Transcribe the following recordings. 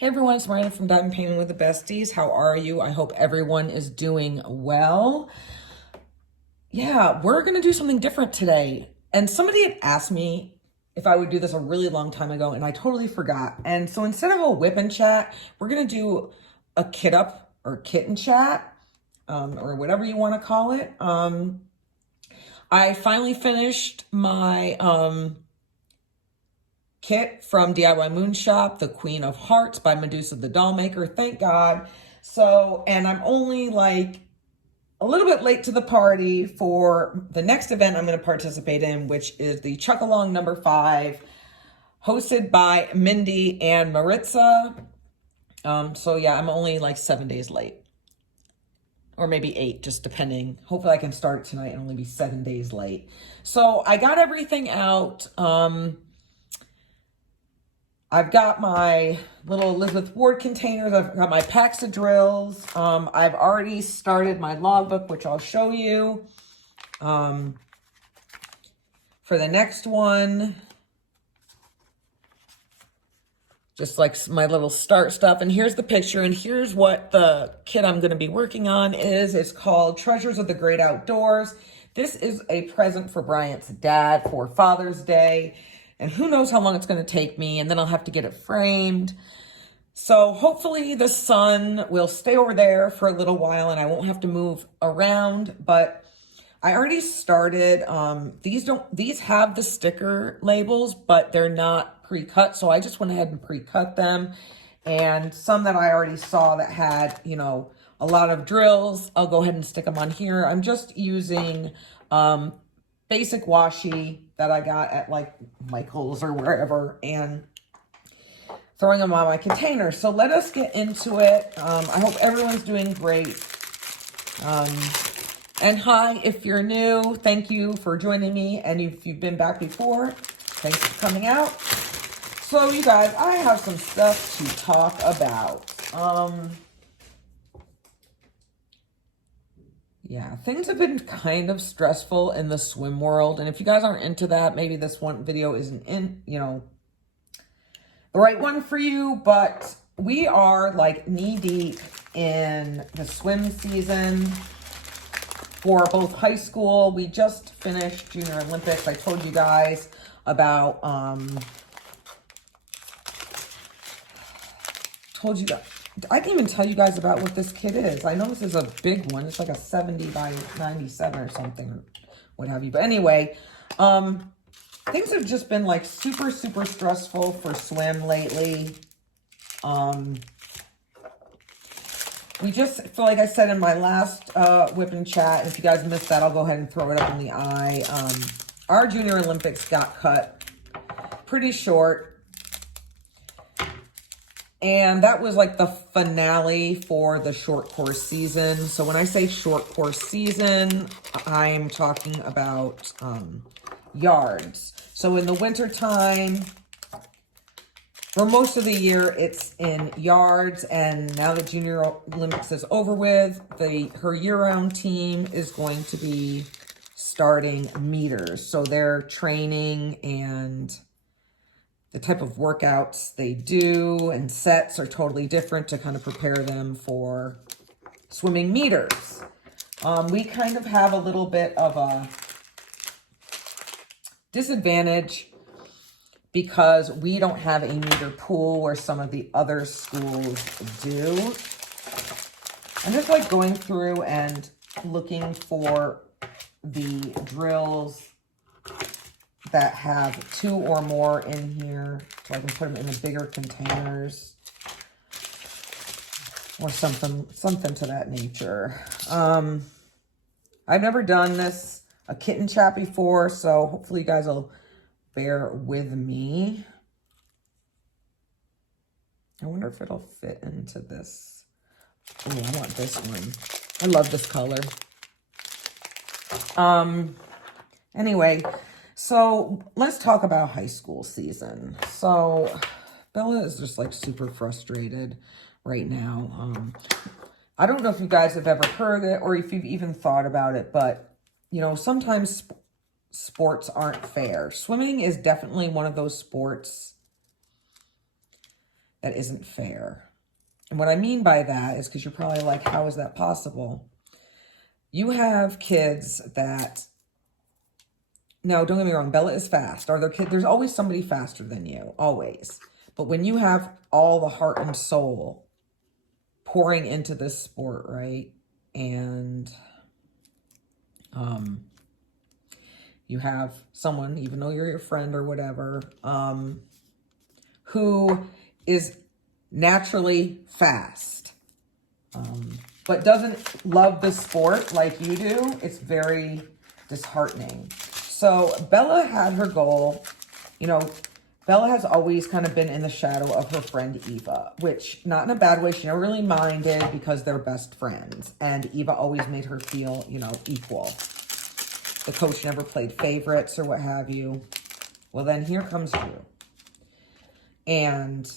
Hey everyone, it's Miranda from Diamond Painting with the Besties. How are you? I hope everyone is doing well. Yeah, we're going to do something different today. And somebody had asked me if I would do this a really long time ago, and I totally forgot. And so instead of a whip and chat, we're going to do a kit up or kitten chat, or whatever you want to call it. I finally finished my kit from DIY Moon Shop, The Queen of Hearts by Medusa the Doll Maker. Thank God. So, and I'm only like a little bit late to the party for the next event I'm going to participate in, which is the Chuckalong #5, hosted by Mindy and Maritza. So yeah, I'm only like 7 days late. Or maybe 8, just depending. Hopefully I can start tonight and only be 7 days late. So I got everything out. I've got my little Elizabeth Ward containers. I've got my packs of drills. I've already started my logbook, which I'll show you. For the next one, just like my little start stuff. And here's the picture, and here's what the kit I'm going to be working on is. It's called Treasures of the Great Outdoors. This is a present for Bryant's dad for Father's Day. And who knows how long it's going to take me, and then I'll have to get it framed. So hopefully the sun will stay over there for a little while and I won't have to move around, but I already started. These have the sticker labels, but they're not pre-cut. So I just went ahead and pre-cut them. And some that I already saw that had, you know, a lot of drills, I'll go ahead and stick them on here. I'm just using basic washi that I got at like Michael's or wherever and throwing them on my container. So let us get into it. I hope everyone's doing great. And hi, if you're new, thank you for joining me. And if you've been back before, thanks for coming out. So you guys, I have some stuff to talk about. Yeah, things have been kind of stressful in the swim world. And if you guys aren't into that, maybe this one video isn't the right one for you. But we are like knee deep in the swim season for both high school. We just finished Junior Olympics. I told you guys about, I didn't even tell you guys about what this kit is. I know this is a big one. It's like a 70 by 97 or something, or what have you. But anyway, things have just been like super, super stressful for swim lately. We just, feel like I said in my last whip and chat, and if you guys missed that, I'll go ahead and throw it up in the eye. Our Junior Olympics got cut pretty short. And that was like the finale for the short course season. So when I say short course season, I'm talking about yards. So in the winter time, for most of the year, it's in yards. And now the Junior Olympics is over with, her year-round team is going to be starting meters. So their training and the type of workouts they do and sets are totally different to kind of prepare them for swimming meters. We kind of have a little bit of a disadvantage because we don't have a meter pool where some of the other schools do. I'm just like going through and looking for the drills that have 2 or more in here, so I can put them in the bigger containers or something to that nature. I've never done a kitten chat before, so hopefully you guys will bear with me. I wonder if it'll fit into this. Oh, I want this one. I love this color. Anyway, so let's talk about high school season. So Bella is just like super frustrated right now. I don't know if you guys have ever heard it or if you've even thought about it, but you know, sometimes sports aren't fair. Swimming is definitely one of those sports that isn't fair. And what I mean by that is because you're probably like, how is that possible? You have kids that, no, don't get me wrong, Bella is fast. Or there's always somebody faster than you, always. But when you have all the heart and soul pouring into this sport, right? And you have someone, even though you're your friend or whatever, who is naturally fast, but doesn't love the sport like you do, it's very disheartening. So Bella had her goal. You know, Bella has always kind of been in the shadow of her friend Eva, which not in a bad way. She never really minded because they're best friends. And Eva always made her feel, you know, equal. The coach never played favorites or what have you. Well, then here comes Drew. And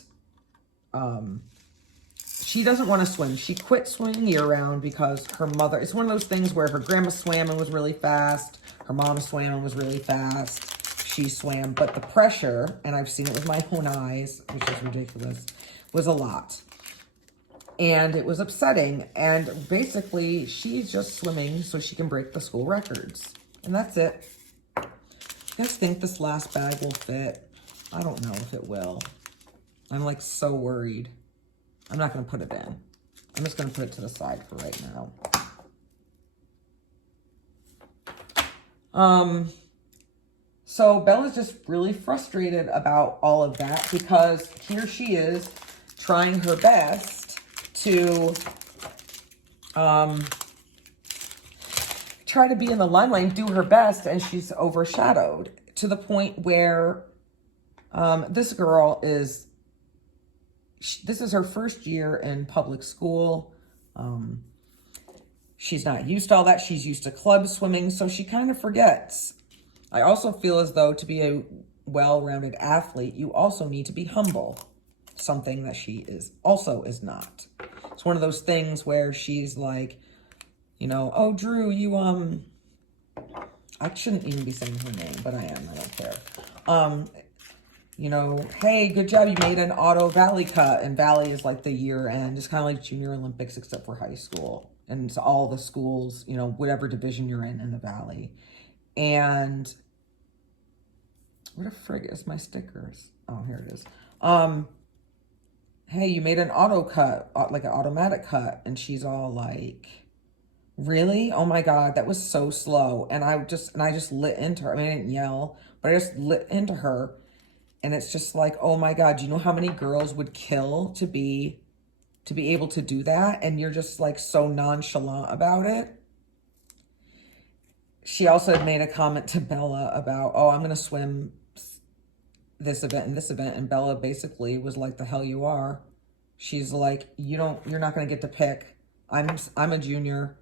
she doesn't want to swim. She quit swimming year-round because her mother... It's one of those things where her grandma swam and was really fast. Her mom swam and was really fast. She swam. But the pressure, and I've seen it with my own eyes, which is ridiculous, was a lot. And it was upsetting. And basically, she's just swimming so she can break the school records. And that's it. You guys think this last bag will fit? I don't know if it will. I'm like so worried. I'm not going to put it in. I'm just going to put it to the side for right now. So Bella's just really frustrated about all of that because here she is trying her best to try to be in the limelight, do her best, and she's overshadowed to the point where this girl is... This is her first year in public school. She's not used to all that. She's used to club swimming, so she kind of forgets. I also feel as though to be a well-rounded athlete, you also need to be humble, something that she is not. It's one of those things where she's like, you know, oh, Drew, you, I shouldn't even be saying her name, but I am. I don't care. You know, hey, good job. You made an auto valley cut. And valley is like the year end. It's kind of like Junior Olympics except for high school. And it's all the schools, you know, whatever division you're in the valley. And where the frig is my stickers? Oh, here it is. Hey, you made an auto cut, like an automatic cut. And she's all like, really? Oh my God, that was so slow. And I just lit into her. I mean, I didn't yell, but I just lit into her. And it's just like, oh my God, do you know how many girls would kill to be able to do that? And you're just like so nonchalant about it. She also had made a comment to Bella about, oh, I'm going to swim this event and this event. And Bella basically was like, the hell you are. She's like, you're not going to get to pick. I'm a junior.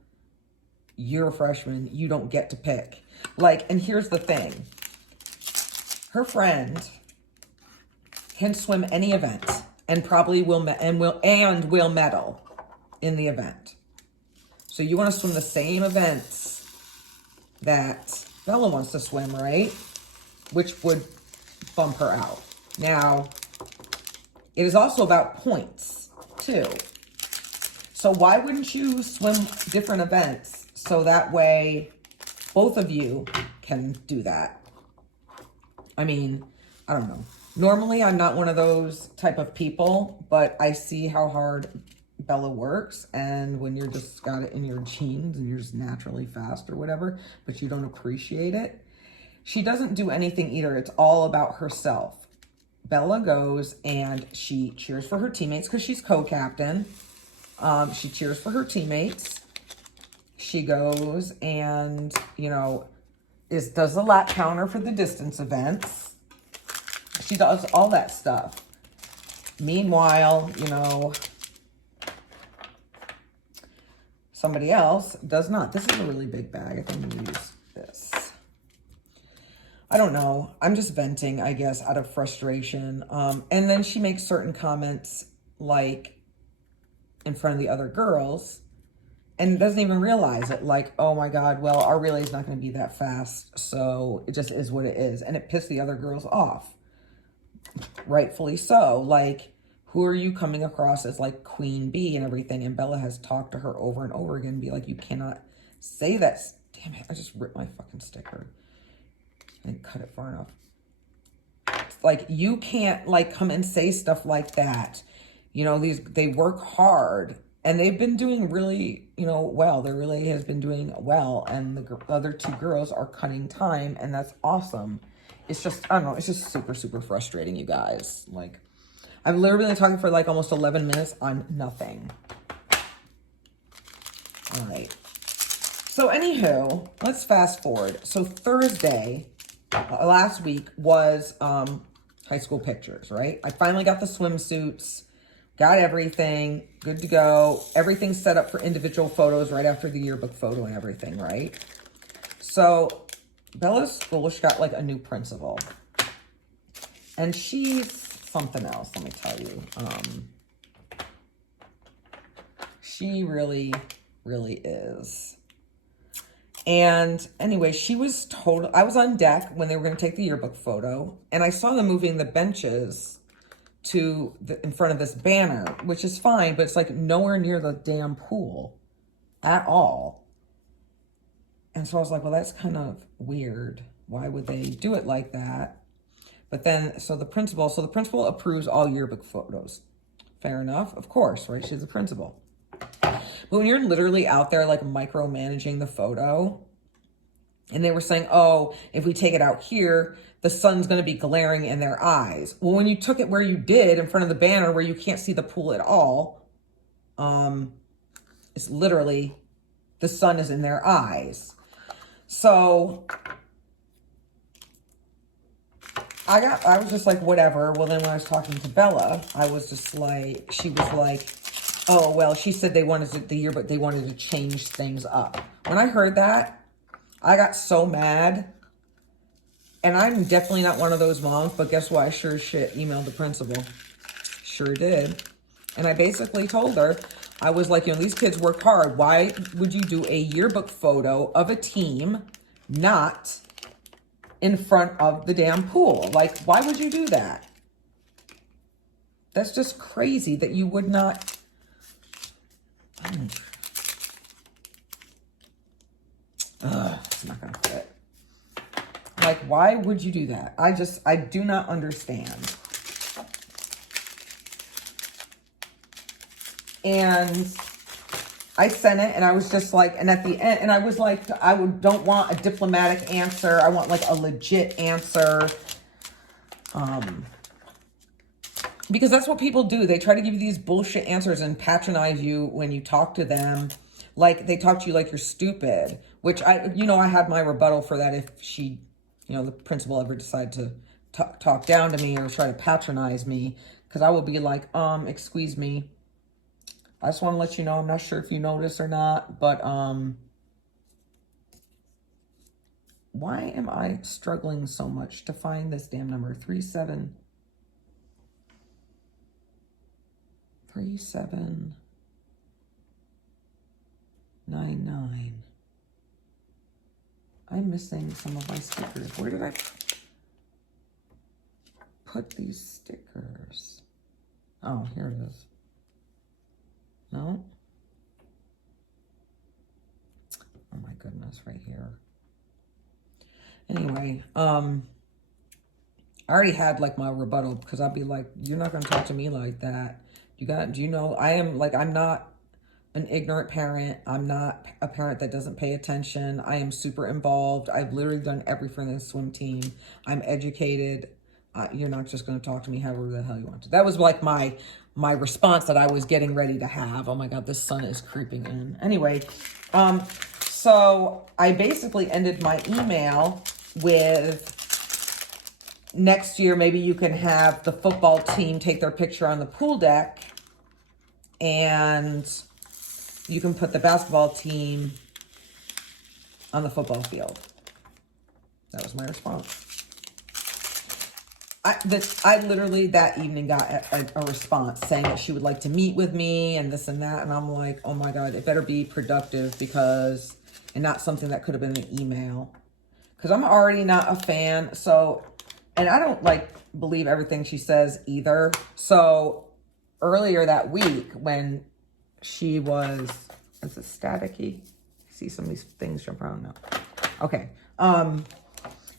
You're a freshman. You don't get to pick. Like, and here's the thing. Her friend can swim any event and probably will medal in the event. So you want to swim the same events that Bella wants to swim, right? Which would bump her out. Now, it is also about points too. So why wouldn't you swim different events so that way both of you can do that? I mean, I don't know. Normally, I'm not one of those type of people, but I see how hard Bella works. And when you're just got it in your genes and you're just naturally fast or whatever, but you don't appreciate it. She doesn't do anything either. It's all about herself. Bella goes and she cheers for her teammates because she's co-captain. She cheers for her teammates. She goes and, you know, does the lap counter for the distance events. She does all that stuff. Meanwhile, you know, somebody else does not. This is a really big bag. I think I'm going to use this. I don't know. I'm just venting, I guess, out of frustration. And then she makes certain comments, like, in front of the other girls, and doesn't even realize it. Like, oh my God, well, our relay is not going to be that fast, so it just is what it is. And it pissed the other girls off. Rightfully so. Like, who are you coming across as like queen bee and everything? And Bella has talked to her over and over again, be like, you cannot say that. Damn it, I just ripped my fucking sticker. I didn't cut it far enough. It's like, you can't like come and say stuff like that. You know, they work hard and they've been doing really, you know, well. They really has been doing well. And the other two girls are cutting time, and that's awesome. It's just, I don't know, it's just super, super frustrating, you guys. Like, I've literally been talking for like almost 11 minutes on nothing. All right. So anywho, let's fast forward. So Thursday, last week was high school pictures, right? I finally got the swimsuits, got everything, good to go. Everything's set up for individual photos right after the yearbook photo and everything, right? So Bella's school, she got like a new principal. And she's something else, let me tell you. She really, really is. And anyway, she was told, I was on deck when they were going to take the yearbook photo, and I saw them moving the benches to in front of this banner, which is fine, but it's like nowhere near the damn pool at all. And so I was like, well, that's kind of weird. Why would they do it like that? But then, so the principal approves all yearbook photos. Fair enough, of course, right? She's the principal. But when you're literally out there like micromanaging the photo, and they were saying, oh, if we take it out here, the sun's going to be glaring in their eyes. Well, when you took it where you did in front of the banner where you can't see the pool at all, it's literally the sun is in their eyes. So I was just like, whatever. Well, then when I was talking to Bella, I was just like, she was like, oh, well, she said they wanted the yearbook, they wanted to change things up. When I heard that, I got so mad. And I'm definitely not one of those moms, but guess what? I sure as shit emailed the principal. Sure did. And I basically told her, I was like, you know, these kids work hard. Why would you do a yearbook photo of a team not in front of the damn pool? Like, why would you do that? That's just crazy that you would not. It's not gonna fit. Like, why would you do that? I do not understand. And I sent it, and I was just like, and at the end, and I was like, don't want a diplomatic answer. I want like a legit answer. Because that's what people do. They try to give you these bullshit answers and patronize you when you talk to them. Like, they talk to you like you're stupid, which I had my rebuttal for that if she, the principal ever decided to talk down to me or try to patronize me, because I will be like, excuse me, I just want to let you know, I'm not sure if you noticed or not, but why am I struggling so much to find this damn number? 3799. I'm missing some of my stickers. Where did I put these stickers? Oh, here it is. No? Oh my goodness, right here. Anyway, I already had like my rebuttal, because I'd be like, you're not going to talk to me like that. Do you know, I'm not an ignorant parent. I'm not a parent that doesn't pay attention. I am super involved. I've literally done everything in the swim team. I'm educated. You're not just going to talk to me however the hell you want to. That was like my response that I was getting ready to have. Oh my God, this sun is creeping in. Anyway, so I basically ended my email with, next year, maybe you can have the football team take their picture on the pool deck, and you can put the basketball team on the football field. That was my response. I literally that evening got a response saying that she would like to meet with me and this and that. And I'm like, oh my God, it better be productive, and not something that could have been an email. Because I'm already not a fan. So, and I don't believe everything she says either. So earlier that week when she was, is it staticky? I see some of these things jump around now. Okay.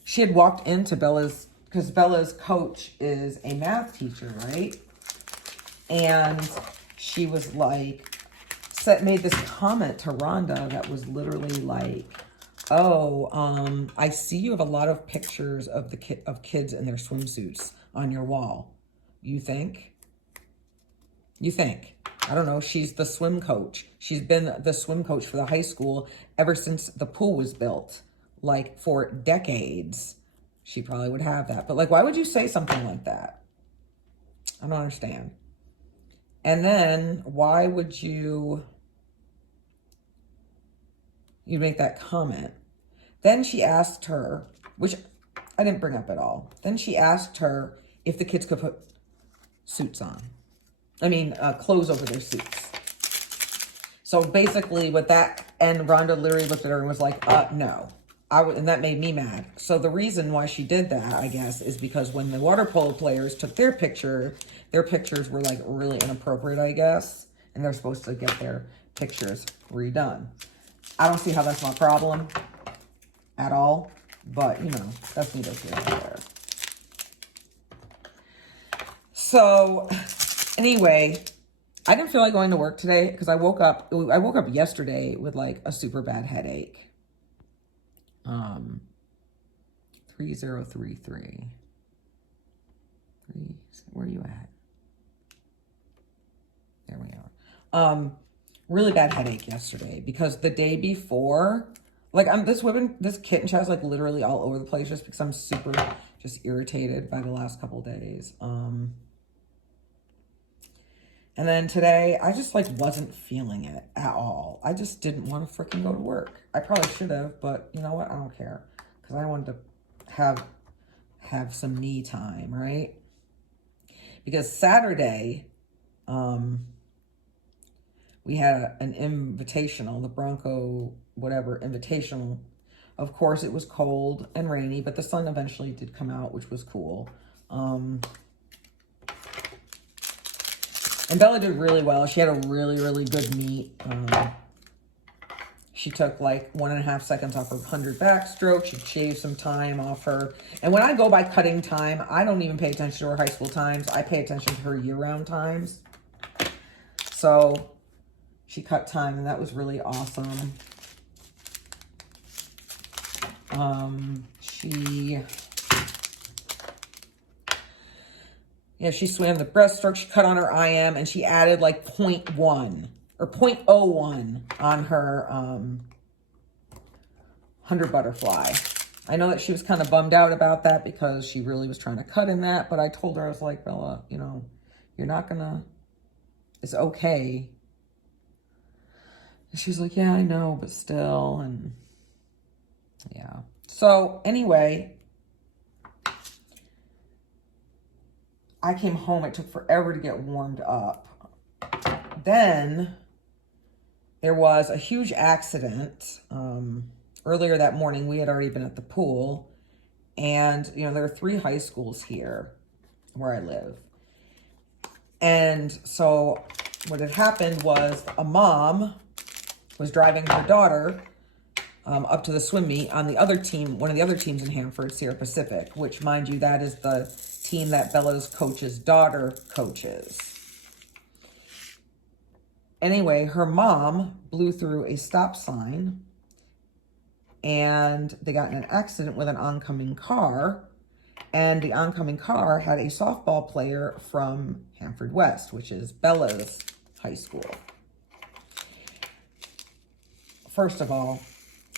She had walked into Bella's, because Bella's coach is a math teacher, right? And she was like, made this comment to Rhonda that was literally like, oh, I see you have a lot of pictures of the kids in their swimsuits on your wall. You think? I don't know. She's the swim coach. She's been the swim coach for the high school ever since the pool was built, like for decades. She probably would have that. But like, why would you say something like that? I don't understand. And then why would you make that comment? Then she asked her, which I didn't bring up at all. Then she asked her if the kids could put suits on. I mean, clothes over their suits. So basically with that, and Rhonda literally looked at her and was like, no. And that made me mad. So the reason why she did that, I guess, is because when the water polo players took their pictures were like really inappropriate, I guess. And they're supposed to get their pictures redone. I don't see how that's my problem at all. But, you know, that's neither here nor there. So, anyway, I didn't feel like going to work today because I woke up yesterday with like a super bad headache. 3033. Where are you at? There we are. Really bad headache yesterday because the day before, like this kitten chat's like literally all over the place just because I'm super just irritated by the last couple days. And then today, I just like wasn't feeling it at all. I just didn't want to freaking go to work. I probably should have, but you know what? I don't care because I wanted to have some me time, right? Because Saturday, we had an invitational, the Bronco whatever invitational. Of course, it was cold and rainy, but the sun eventually did come out, which was cool. And Bella did really well. She had a really, really good meet. She took like 1.5 seconds off her 100 backstroke. She shaved some time off her. And when I go by cutting time, I don't even pay attention to her high school times. I pay attention to her year-round times. So she cut time, and that was really awesome. She swam the breaststroke. She cut on her IM, and she added like 0.1 or 0.01 on her 100 butterfly. I know that she was kind of bummed out about that because she really was trying to cut in that, but I told her, I was like, Bella, you know, you're not gonna, it's okay. And she's like, yeah, I know, but still, and yeah. So anyway, I came home. It took forever to get warmed up. Then there was a huge accident. Earlier that morning, we had already been at the pool. And, you know, there are 3 high schools here where I live. And so what had happened was a mom was driving her daughter up to the swim meet on the other team, one of the other teams in Hanford, Sierra Pacific, which, mind you, that is the team that Bella's coach's daughter coaches. Anyway, her mom blew through a stop sign and they got in an accident with an oncoming car. And the oncoming car had a softball player from Hanford West, which is Bella's high school. First of all,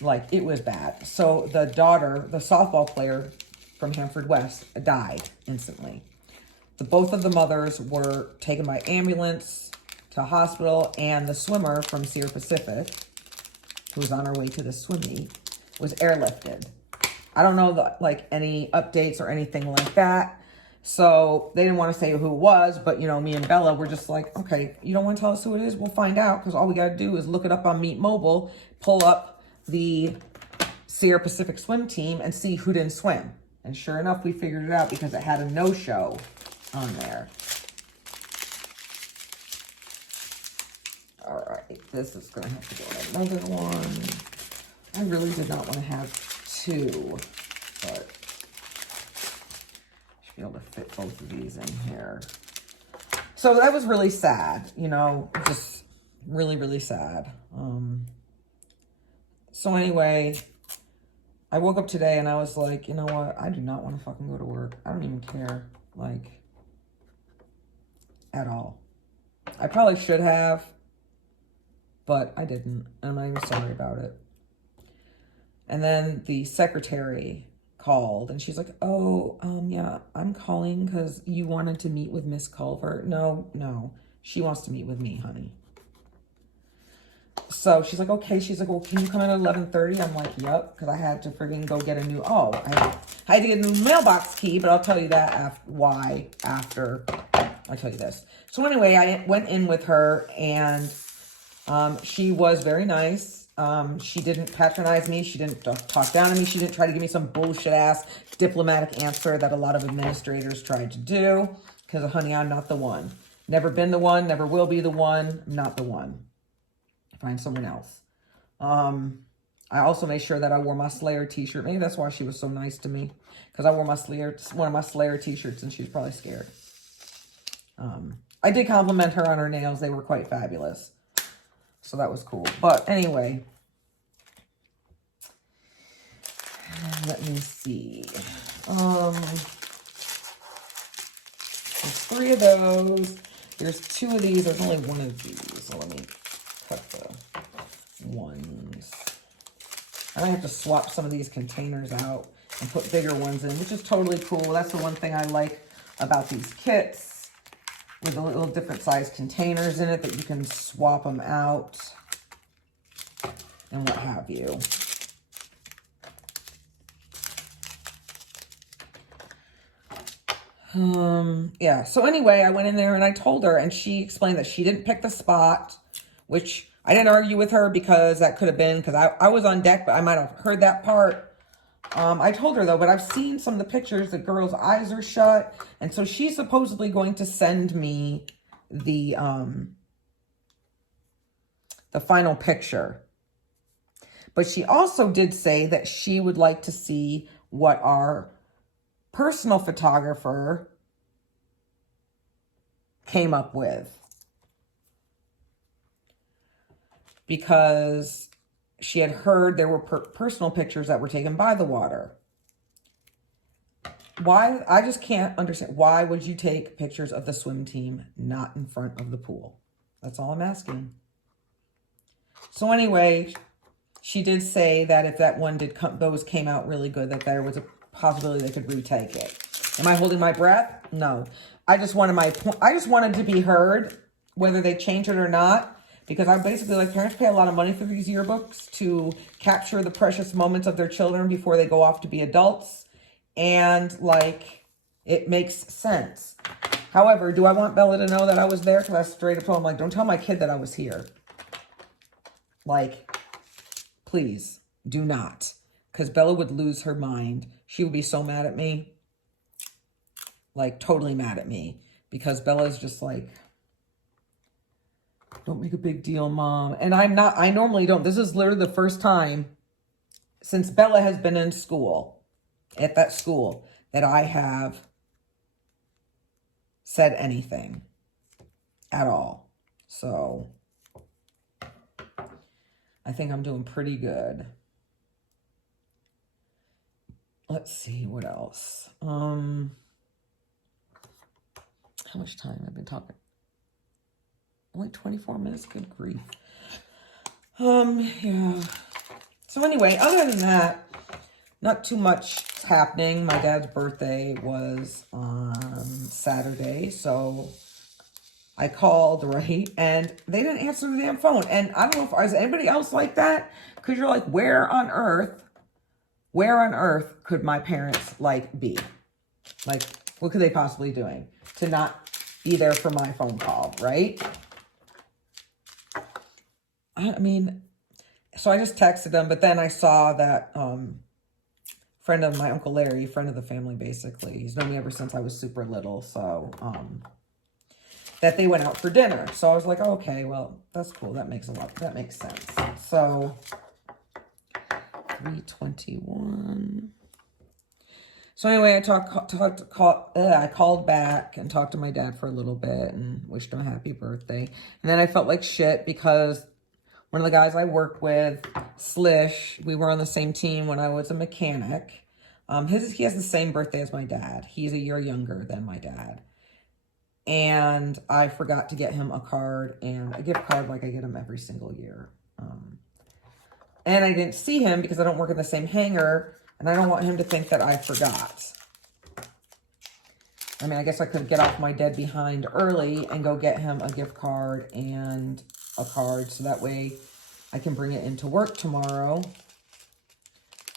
like, it was bad. So the daughter, the softball player from Hanford West, died instantly. Both of the mothers were taken by ambulance to hospital, and the swimmer from Sierra Pacific, who was on her way to the swim meet, was airlifted. I don't know any updates or anything like that. So they didn't want to say who it was, but you know, me and Bella were just like, okay, you don't want to tell us who it is? We'll find out, because all we got to do is look it up on Meet Mobile, pull up the Sierra Pacific swim team and see who didn't swim. And sure enough, we figured it out because it had a no-show on there. This is going to have to go in another one. I really did not want to have two, but I should be able to fit both of these in here. So that was really sad, you know, just really, really sad. So anyway, I woke up today and I was like, you know what? I do not want to fucking go to work. I don't even care, like, at all. I probably should have, but I didn't. And I'm not even sorry about it. And then the secretary called and she's like, oh, yeah, I'm calling because you wanted to meet with Miss Culver. No, she wants to meet with me, honey. So she's like, okay. She's like, well, can you come in at 11:30? I'm like, yep, because I had to friggin' go get a new, I had to get a new mailbox key, but I'll tell you that why after I tell you this. So anyway, I went in with her and she was very nice. She didn't patronize me. She didn't talk down to me. She didn't try to give me some bullshit ass diplomatic answer that a lot of administrators tried to do. Because, honey, I'm not the one. Never been the one. Never will be the one. I'm not the one. Find someone else. I also made sure that I wore my Slayer t-shirt. Maybe that's why she was so nice to me. Because I wore my one of my Slayer t-shirts and she was probably scared. I did compliment her on her nails. They were quite fabulous. So that was cool. But anyway, let me see. There's 3 of those. There's 2 of these. There's only 1 of these. So let me cut the ones. I might have to swap some of these containers out and put bigger ones in, which is totally cool. That's the one thing I like about these kits, with a little different size containers in it that you can swap them out and what have you. Yeah, so anyway, I went in there and I told her, and she explained that she didn't pick the spot, which I didn't argue with her because that could have been, because I was on deck, but I might have heard that part. I told her though, but I've seen some of the pictures, the girl's eyes are shut. And so she's supposedly going to send me the final picture. But she also did say that she would like to see what our personal photographer came up with. Because she had heard there were personal pictures that were taken by the water. Why? I just can't understand. Why would you take pictures of the swim team not in front of the pool? That's all I'm asking. So anyway, she did say that if that one did come, those came out really good, that there was a possibility they could retake it. Am I holding my breath? No. I just wanted to be heard, whether they change it or not. Because I'm basically like, parents pay a lot of money for these yearbooks to capture the precious moments of their children before they go off to be adults. And like, it makes sense. However, do I want Bella to know that I was there? Because I straight up told him, like, don't tell my kid that I was here. Like, please do not. Because Bella would lose her mind. She would be so mad at me. Like, totally mad at me. Because Bella's just like, don't make a big deal, Mom. And I'm not, I normally don't. This is literally the first time since Bella has been in school, at that school, that I have said anything at all. So I think I'm doing pretty good. Let's see what else. How much time have I been talking? Only 24 minutes, good grief. Yeah. So anyway, other than that, not too much happening. My dad's birthday was on Saturday, so I called, right? And they didn't answer the damn phone. And I don't know if is anybody else like that? Because you're like, where on earth could my parents like be? Like, what could they possibly be doing to not be there for my phone call, right? I mean, so I just texted them, but then I saw that friend of my Uncle Larry, friend of the family, basically. He's known me ever since I was super little. So that they went out for dinner. So I was like, oh, okay, well, that's cool. That makes sense. So 321. So anyway, I called back and talked to my dad for a little bit and wished him a happy birthday. And then I felt like shit because one of the guys I worked with, Slish, we were on the same team when I was a mechanic. He has the same birthday as my dad. He's a year younger than my dad. And I forgot to get him a card and a gift card like I get him every single year. And I didn't see him because I don't work in the same hangar, and I don't want him to think that I forgot. I mean, I guess I could get off my dead behind early and go get him a gift card and a card, so that way I can bring it into work tomorrow.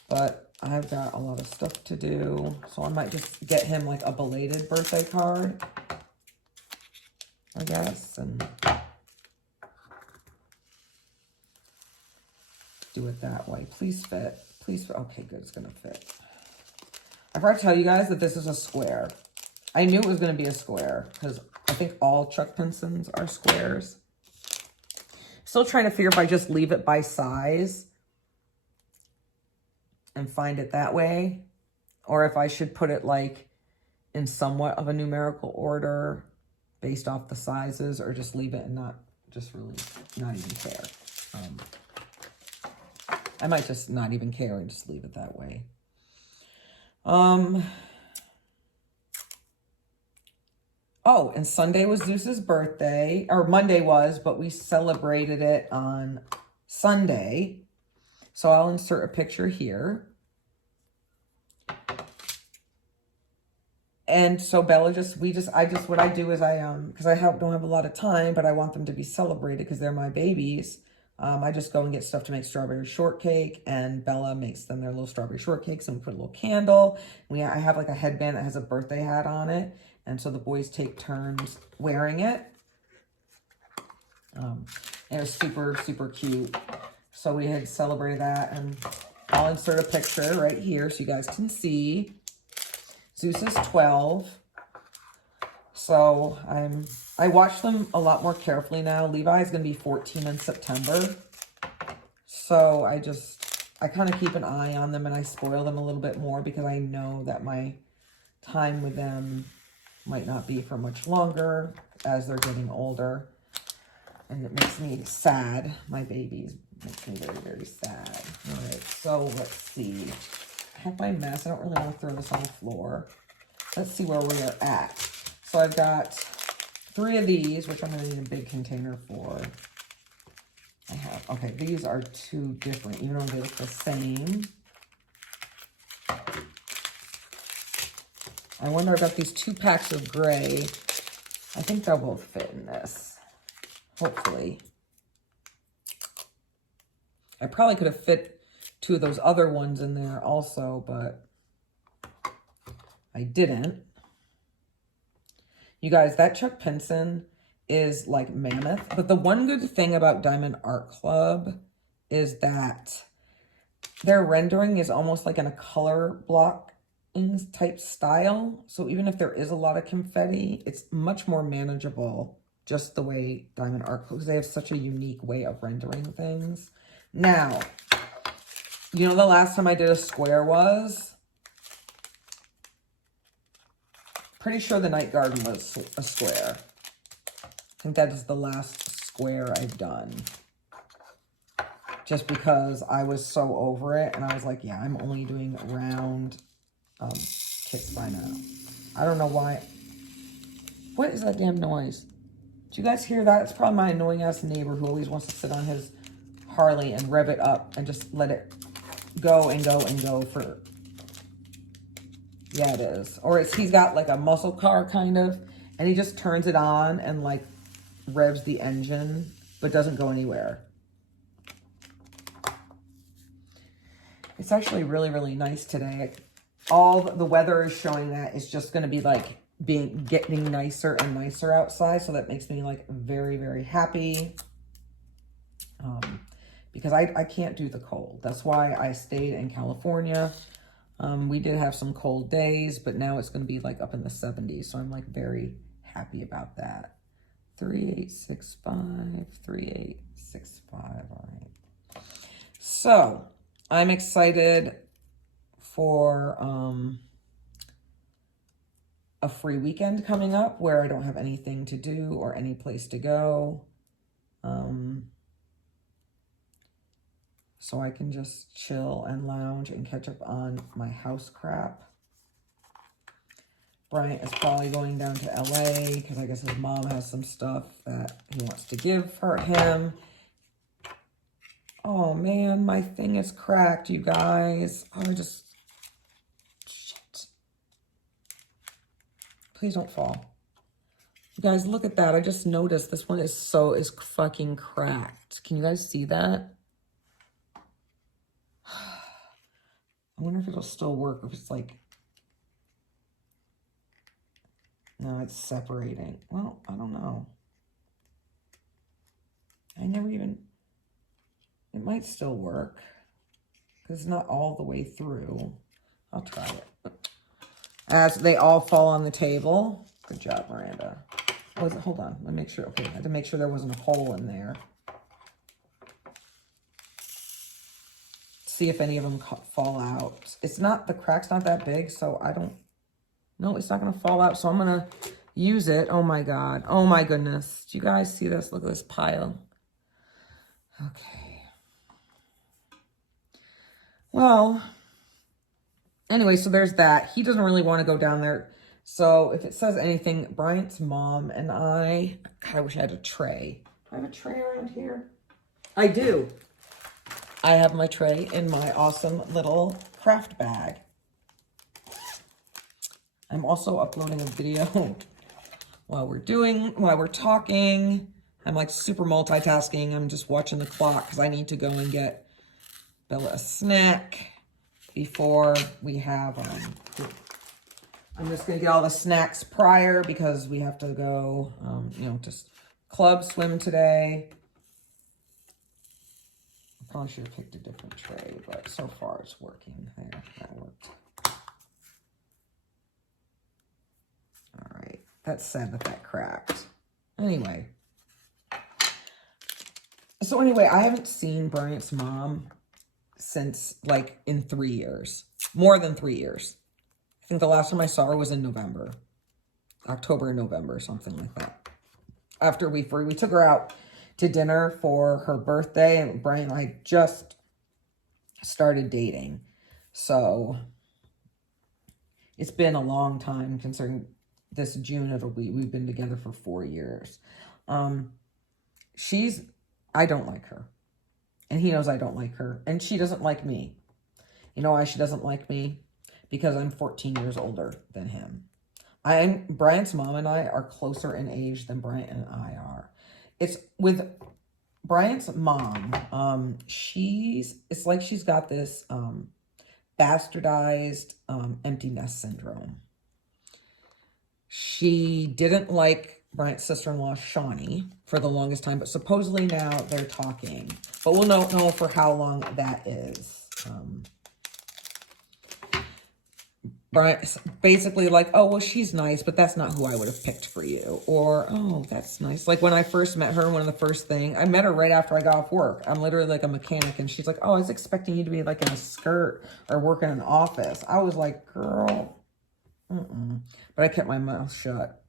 But I've got a lot of stuff to do, so I might just get him like a belated birthday card, I guess, and do it that way. Please fit. Please fit. Okay, good. It's going to fit. I forgot to tell you guys that this is a square. I knew it was going to be a square because I think all Chuck Pinsons are squares. Still trying to figure if I just leave it by size and find it that way, or if I should put it like in somewhat of a numerical order based off the sizes, or just leave it and not even care. I might just not even care and just leave it that way. Oh, and Sunday was Zeus's birthday, or Monday was, but we celebrated it on Sunday. So I'll insert a picture here. And so Bella what I do is because I don't have a lot of time, but I want them to be celebrated because they're my babies. I just go and get stuff to make strawberry shortcake, and Bella makes them their little strawberry shortcakes, and we put a little candle. I have like a headband that has a birthday hat on it, and so the boys take turns wearing it. And it was super, super cute. So we had celebrated that, and I'll insert a picture right here so you guys can see. Zeus is 12. So I watch them a lot more carefully now. Levi is going to be 14 in September. So I kind of keep an eye on them, and I spoil them a little bit more because I know that my time with them might not be for much longer as they're getting older. And it makes me sad. My babies makes me very, very sad. All right, so let's see. I have my mess. I don't really want to throw this on the floor. Let's see where we are at. So I've got 3 of these, which I'm going to need a big container for. Okay, these are 2 different, even though they look the same. I wonder about these 2 packs of gray. I think they'll both fit in this. Hopefully. I probably could have fit 2 of those other ones in there also, but I didn't. You guys, that Chuck Pinson is like mammoth. But the one good thing about Diamond Art Club is that their rendering is almost like in a color blocking type style. So even if there is a lot of confetti, it's much more manageable just the way Diamond Art Club, because they have such a unique way of rendering things. Now, you know the last time I did a square was? Pretty sure the Night Garden was a square. I think that is the last square I've done. Just because I was so over it, and I was like, yeah, I'm only doing round kits by now. I don't know why. What is that damn noise? Did you guys hear that? It's probably my annoying ass neighbor who always wants to sit on his Harley and rev it up and just let it go and go and go for... Yeah, it is. Or he's got like a muscle car kind of, and he just turns it on and like revs the engine, but doesn't go anywhere. It's actually really, really nice today. All the weather is showing that it's just going to be like getting nicer and nicer outside. So that makes me like very, very happy. Because I can't do the cold. That's why I stayed in California. We did have some cold days, but now it's going to be like up in the 70s. So I'm like very happy about that. 3865, 3865. All right. So I'm excited for a free weekend coming up where I don't have anything to do or any place to go. So I can just chill and lounge and catch up on my house crap. Bryant is probably going down to LA because I guess his mom has some stuff that he wants to give for him. Oh man, my thing is cracked, you guys. Oh, shit. Please don't fall. You guys, look at that. I just noticed this one is fucking cracked. Can you guys see that? I wonder if it'll still work, if it's like... No, it's separating. Well, I don't know. I never even... It might still work. Because it's not all the way through. I'll try it. As they all fall on the table. Good job, Miranda. Oh, hold on. Let me make sure. Okay, I had to make sure there wasn't a hole in there. See if any of them fall out. It's not... The crack's not that big, so I don't... No, it's not going to fall out, so I'm going to use it. Oh, my God. Oh, my goodness. Do you guys see this? Look at this pile. Okay. Well, anyway, so there's that. He doesn't really want to go down there. So if it says anything, Bryant's mom and I... God, I wish I had a tray. Do I have a tray around here? I do. I have my tray in my awesome little craft bag. I'm also uploading a video while we're talking. I'm like super multitasking. I'm just watching the clock because I need to go and get Bella a snack before we have, I'm just going to get all the snacks prior because we have to go, just club swim today. I probably should have picked a different tray, but so far it's working. There, that worked. All right, that's sad that cracked. Anyway. So anyway, I haven't seen Bryant's mom since like in 3 years. More than 3 years. I think the last time I saw her was in November. October, November, something like that. After we took her out to dinner for her birthday, and Bryant and I just started dating. So it's been a long time considering this June we've been together for 4 years. I don't like her. And he knows I don't like her. And she doesn't like me. You know why she doesn't like me? Because I'm 14 years older than him. Bryant's mom and I are closer in age than Bryant and I are. It's with Bryant's mom, it's like she's got this bastardized empty nest syndrome. She didn't like Bryant's sister-in-law, Shawnee, for the longest time, but supposedly now they're talking. But we'll not know for how long that is. Bryant's basically like, oh, well, she's nice, but that's not who I would have picked for you. Or, oh, that's nice. Like when I first met her, one of the first things, I met her right after I got off work. I'm literally like a mechanic, and she's like, oh, I was expecting you to be like in a skirt or work in an office. I was like, girl, But I kept my mouth shut.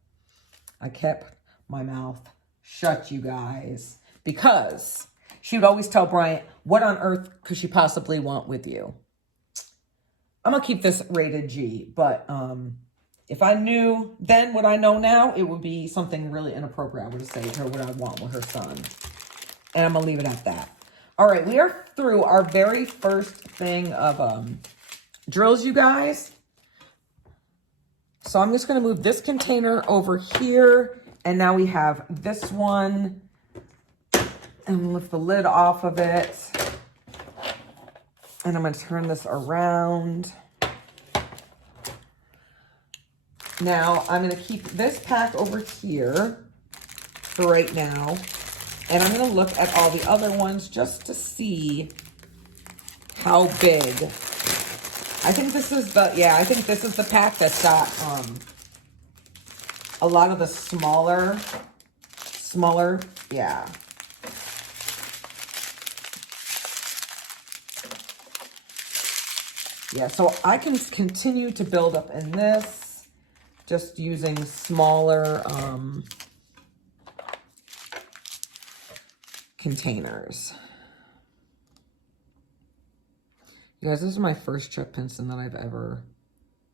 I kept my mouth shut, you guys, because she would always tell Bryant, what on earth could she possibly want with you? I'm going to keep this rated G, but if I knew then what I know now, it would be something really inappropriate. I would say to her what I want with her son. And I'm going to leave it at that. All right, we are through our very first thing of drills, you guys. So I'm just going to move this container over here. And now we have this one. And lift the lid off of it. And I'm going to turn this around. Now, I'm going to keep this pack over here for right now. And I'm going to look at all the other ones just to see how big. I think this is the pack that's got a lot of the smaller smaller. Yeah. Yeah, so I can continue to build up in this, just using smaller containers. You guys, this is my first Chuck Pinson that I've ever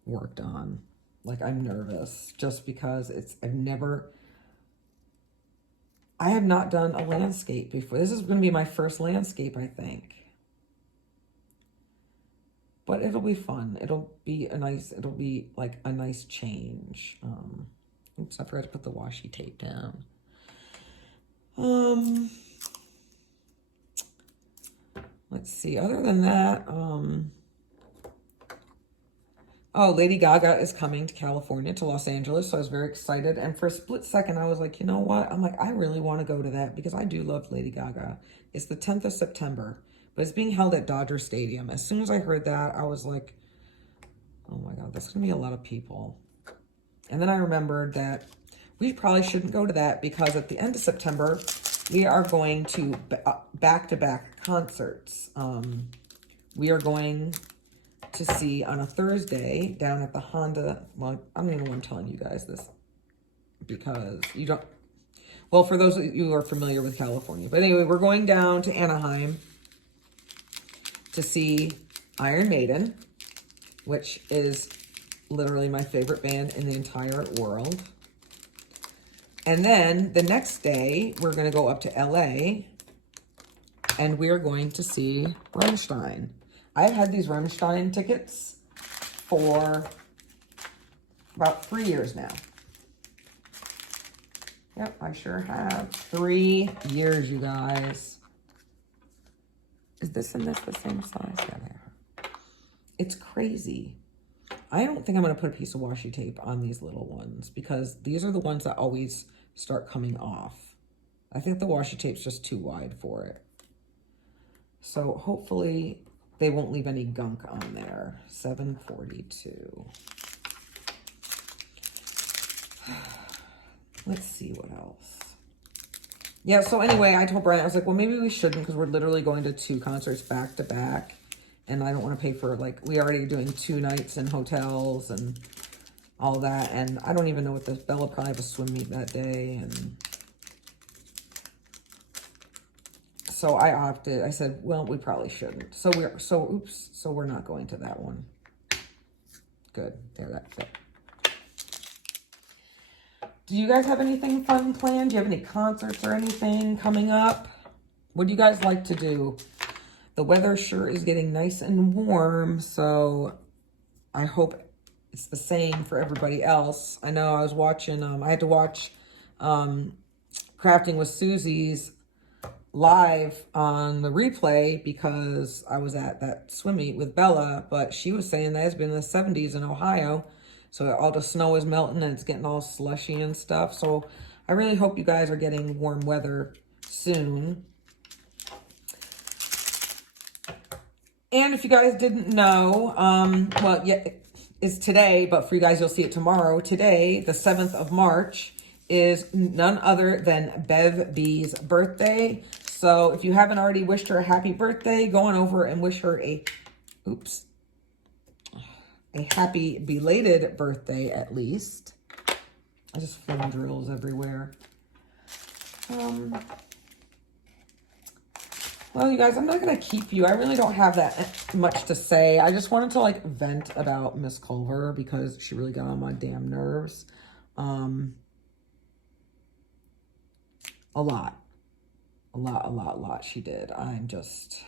worked on. Like, I'm nervous just because I have not done a landscape before. This is going to be my first landscape, I think. But it'll be fun. It'll be like a nice change. Oops, I forgot to put the washi tape down. Let's see, other than that, oh, Lady Gaga is coming to California, to Los Angeles, so I was very excited. And for a split second, I was like, you know what? I'm like, I really want to go to that because I do love Lady Gaga. It's the 10th of September, but it's being held at Dodger Stadium. As soon as I heard that, I was like, oh my God, that's going to be a lot of people. And then I remembered that we probably shouldn't go to that because at the end of September, we are going to back-to-back concerts. We are going to see on a Thursday down at the Honda. Well, I don't even want to telling you guys this because you don't. Well, for those of you who are familiar with California. But anyway, we're going down to Anaheim to see Iron Maiden, which is literally my favorite band in the entire world. And then the next day, we're going to go up to LA and we're going to see Rammstein. I've had these Rammstein tickets for about 3 years now. Yep, I sure have. 3 years, you guys. Is this and this the same size? Yeah, they are. It's crazy. I don't think I'm going to put a piece of washi tape on these little ones because these are the ones that always start coming off. I think the washi tape's just too wide for it. So hopefully they won't leave any gunk on there. 742. Let's see what else. Yeah, so anyway, I told Brian, I was like, well, maybe we shouldn't because we're literally going to 2 concerts back to back. And I don't want to pay for, like, we already doing 2 nights in hotels and all that. And I don't even know what Bella probably have a swim meet that day. And so I opted. I said, well, we probably shouldn't. So we're not going to that one. Good. There, that's it. Do you guys have anything fun planned? Do you have any concerts or anything coming up? What do you guys like to do? The weather sure is getting nice and warm, so I hope it's the same for everybody else. I know I was watching, I had to watch Crafting with Susie's live on the replay because I was at that swim meet with Bella, but she was saying that it's been in the 70s in Ohio, so all the snow is melting and it's getting all slushy and stuff. So I really hope you guys are getting warm weather soon. And if you guys didn't know, well, yeah, it's today, but for you guys, you'll see it tomorrow. Today, the 7th of March, is none other than Bev B's birthday. So if you haven't already wished her a happy birthday, go on over and wish her a happy belated birthday at least. I just flung drills everywhere. Well, you guys, I'm not going to keep you. I really don't have that much to say. I just wanted to, like, vent about Miss Culver because she really got on my damn nerves. A lot she did. I'm just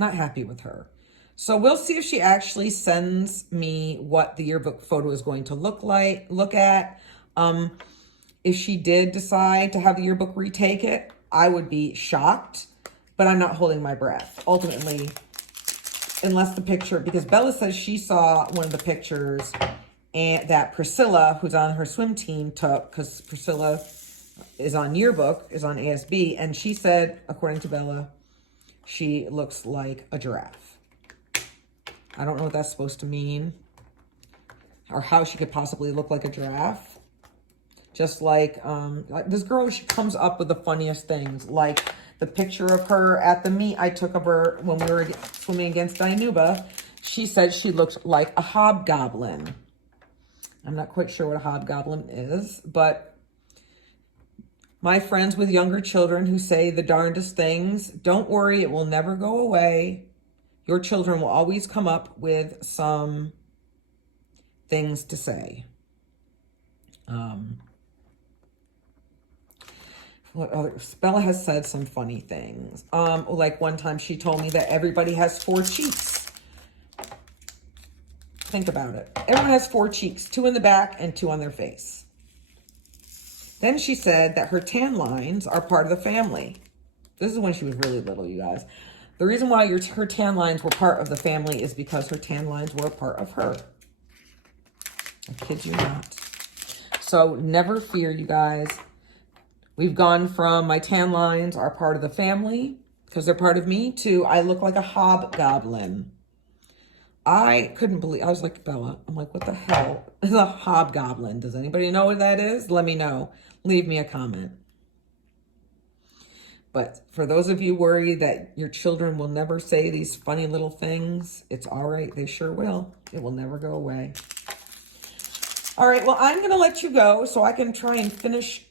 not happy with her. So we'll see if she actually sends me what the yearbook photo is going to look at. If she did decide to have the yearbook retake it, I would be shocked. But I'm not holding my breath. Ultimately, unless the picture, because Bella says she saw one of the pictures and that Priscilla, who's on her swim team, took, because Priscilla is on yearbook, is on ASB, and she said, according to Bella, she looks like a giraffe. I don't know what that's supposed to mean or how she could possibly look like a giraffe. Just like this girl, she comes up with the funniest things. Like the picture of her at the meet I took of her when we were swimming against Dinuba. She said she looked like a hobgoblin. I'm not quite sure what a hobgoblin is, but my friends with younger children who say the darndest things, don't worry, it will never go away. Your children will always come up with some things to say. What other? Bella has said some funny things. Like one time she told me that everybody has 4 cheeks. Think about it. Everyone has 4 cheeks, 2 in the back and 2 on their face. Then she said that her tan lines are part of the family. This is when she was really little, you guys. The reason why her tan lines were part of the family is because her tan lines were a part of her. I kid you not. So never fear, you guys. We've gone from my tan lines are part of the family because they're part of me to I look like a hobgoblin. I couldn't believe, I was like, Bella, I'm like, what the hell is a hobgoblin? Does anybody know what that is? Let me know. Leave me a comment. But for those of you worried that your children will never say these funny little things, it's all right. They sure will. It will never go away. All right, well, I'm going to let you go so I can try and finish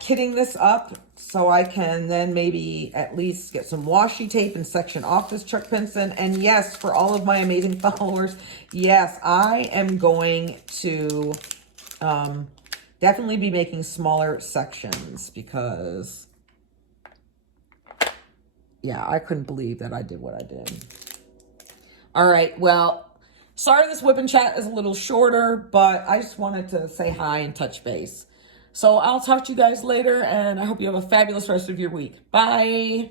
kitting this up so I can then maybe at least get some washi tape and section off this Chuck Pinson. And yes, for all of my amazing followers, yes, I am going to definitely be making smaller sections because, yeah, I couldn't believe that I did what I did. All right, well, sorry this whip and chat is a little shorter, but I just wanted to say hi and touch base. So I'll talk to you guys later, and I hope you have a fabulous rest of your week. Bye.